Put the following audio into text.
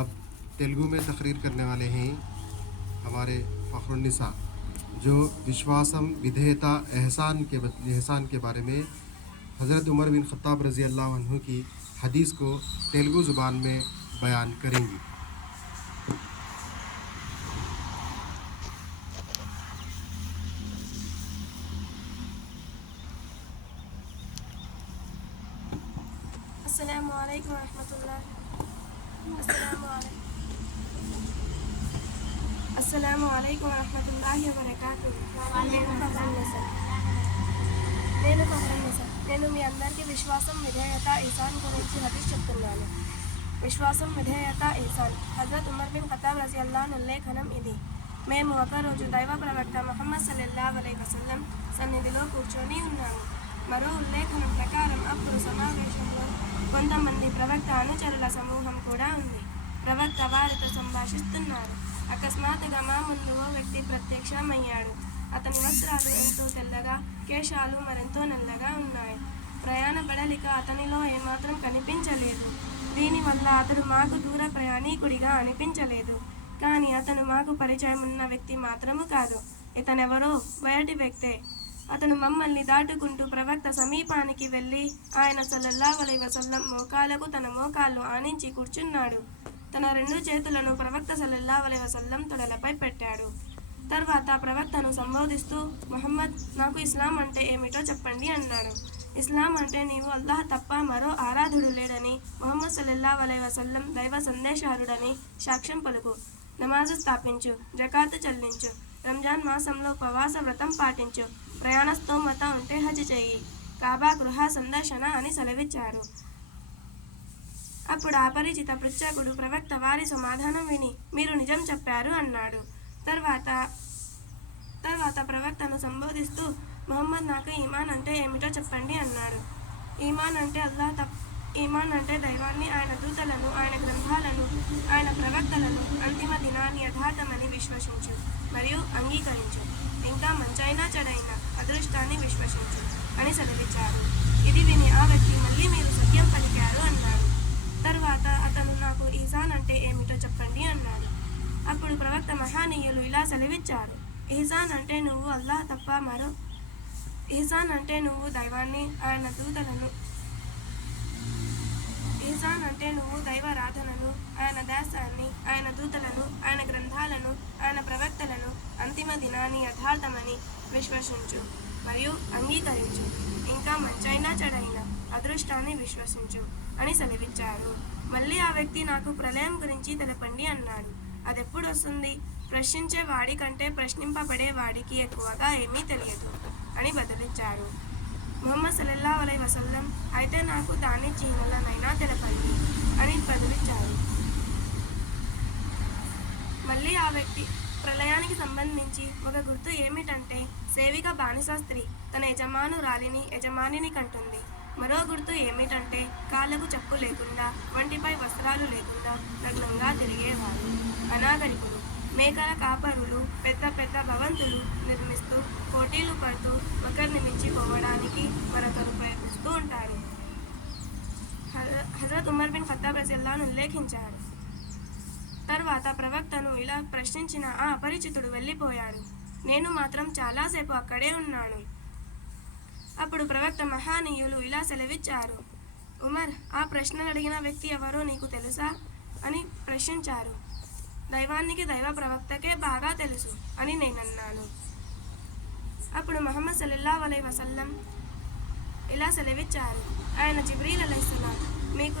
اب تیلگو میں تقریر کرنے والے ہیں ہمارے فخر النساء، جو وشواسم ودھیتا احسان کے احسان کے بارے میں حضرت عمر بن خطاب رضی اللہ عنہ کی حدیث کو تیلگو زبان میں بیان کریں گی السلام علیکم ورحمۃ اللہ السلام عليكم السلام عليكم ورحمة الله وبركاته నేను ఫహరున్నీసా. నేను ఫహరున్నీసా. నేను మీ అందరికీ విశ్వాసం విధేయత ఈసాన్ గురించి హదీస్ చెప్తున్నాను విశ్వాసం విధేయత ఈసాన్ హజరత్ ఉమర్ బిన్ ఖతాబ్ రజియల్లా ఉల్లేఖనం ఇది మేము ఒకరోజు దైవ ప్రవక్త మహమ్మద్ సల్లల్లా అలై వసల్లం సన్నిధిలో కూర్చొని ఉన్నాము మరో ఉల్లేఖనం ప్రకారం అప్పుడు సమావేశంలో కొంతమంది ప్రవక్త అనుచరుల సమూహం కూడా ఉంది. ప్రవక్త వారితో సంభాషిస్తున్నారు. అకస్మాత్తుగా మా ముందు ఓ వ్యక్తి ప్రత్యక్షమయ్యాడు. అతని వస్త్రాలు ఎంతో తెల్లగా కేశాలు మరెంతో నల్లగా ఉన్నాయి. ప్రయాణ బడలిక అతనిలో ఏమాత్రం కనిపించలేదు. దీనివల్ల అతడు మాకు దూర ప్రయాణికుడిగా అనిపించలేదు. కానీ అతను మాకు పరిచయం ఉన్న వ్యక్తి మాత్రము కాదు. ఇతనెవరో బయటి వ్యక్తే. అతను మమ్మల్ని దాటుకుంటూ ప్రవక్త సమీపానికి వెళ్ళి ఆయన సల్లల్లా వలై వసల్లం మోకాలకు తన మోకాళ్ళు ఆనించి కూర్చున్నాడు. తన రెండు చేతులను ప్రవక్త సల్లల్లా వలై వసల్లం తొడలపై పెట్టాడు. తర్వాత ప్రవక్తను సంబోధిస్తూ మొహమ్మద్ నాకు ఇస్లాం అంటే ఏమిటో చెప్పండి అన్నాడు. ఇస్లాం అంటే నీవు అల్లాహ్ తప్ప మరో ఆరాధుడు లేడని మొహమ్మద్ సల్లల్లా వలై వసల్లం దైవ సందేశహారుడని సాక్ష్యం పలుకు. నమాజు స్థాపించు జకాతు చెల్లించు రంజాన్ మాసంలో ఉపవాస వ్రతం పాటించు ప్రయాణ స్తోమత ఉంటే హజ్ చేయి. కాబా గృహ సందర్శన అని సెలవిచ్చారు. అప్పుడు అపరిచిత పృచ్ఛకుడు ప్రవక్త వారి సమాధానం విని మీరు నిజం చెప్పారు అన్నాడు. తర్వాత తర్వాత ప్రవక్తను సంబోధిస్తూ మొహమ్మద్ నాకు ఈమాన్ అంటే ఏమిటో చెప్పండి అన్నాడు. ఈమాన్ అంటే అల్లాహ్ తప్ ఈమాన్ అంటే దైవాన్ని ఆయన దూతలను ఆయన గ్రంథాలను ఆయన ప్రవక్తలను అంతిమ దినాన్ని యథార్థమని విశ్వసించు మరియు అంగీకరించు. ఇంకా మంచైనా చెడైనా అదృష్టాన్ని విశ్వసించు అని సెలవిచ్చారు ఇది విని ఆ వ్యక్తి మళ్ళీ మీరు సత్యం పలికారు అన్నాడు. తర్వాత అతను నాకు ఈసాన్ అంటే ఏమిటో చెప్పండి అన్నాడు. అప్పుడు ప్రవక్త మహానీయులు ఇలా సెలవిచ్చారు. ఈసాన్ అంటే నువ్వు అల్లాహ్ తప్ప మరో ఈసాన్ అంటే నువ్వు దైవాన్ని ఆయన దూతలను ఈసాన్ అంటే నువ్వు దైవారాధనను ఆయన దాసాన్ని ఆయన దూతలను ఆయన గ్రంథాలను ఆయన ప్రవక్తలను అంతిమ దినాన్ని యథార్థమని విశ్వసించు మరియు అంగీకరించు. ఇంకా మంచైనా చెడైనా అదృష్టాన్ని విశ్వసించు అని సెలవిచ్చారు. మళ్ళీ ఆ వ్యక్తి నాకు ప్రళయం గురించి తెలపండి అన్నాడు. అది ఎప్పుడు వస్తుంది? ప్రశ్నించే వాడి కంటే ప్రశ్నింపబడే వాడికి ఎక్కువగా ఏమీ తెలియదు అని బదిలిచ్చారు. మొహమ్మద్ సల్లల్లా అలై వసల్లం అయితే నాకు దాని చీమలనైనా తెలపండి అని బదిలిచ్చారు. మళ్ళీ ఆ వ్యక్తి ప్రళయానికి సంబంధించి ఒక గుర్తు ఏమిటంటే సేవిక బానిస తన యజమానురాలిని యజమానిని కంటుంది. మరో గుర్తు ఏమిటంటే కాళ్ళకు చెప్పు లేకుండా వంటిపై వస్త్రాలు లేకుండా నగ్నంగా తిరిగేవారు అనాగరికులు మేకల కాపరులు పెద్ద పెద్ద భవంతులు నిర్మిస్తూ పోటీలు పడుతూ ఒకరిని మించిపోవడానికి మరొకరు ప్రయత్నిస్తూ ఉంటారు. హజ- హజరత్ ఉమర్ బిన్ ఖత్తాబ్ రజిల్లాను ఉల్లేఖించారు. తర్వాత ప్రవక్తను ఇలా ప్రశ్నించిన ఆ అపరిచితుడు వెళ్ళిపోయాడు. నేను మాత్రం చాలాసేపు అక్కడే ఉన్నాను. అప్పుడు ప్రవక్త మహానీయులు ఇలా సెలవిచ్చారు. ఉమర్ ఆ ప్రశ్నలు అడిగిన వ్యక్తి ఎవరో నీకు తెలుసా? అని ప్రశ్నించారు. దైవానికి దైవ ప్రవక్తకే బాగా తెలుసు అని నేనన్నాను. అప్పుడు మహమ్మద్ సల్లల్లా అలై వసల్లం ఇలా సెలవిచ్చారు. ఆయన జిబ్రీల్ అలైస్లాం మీకు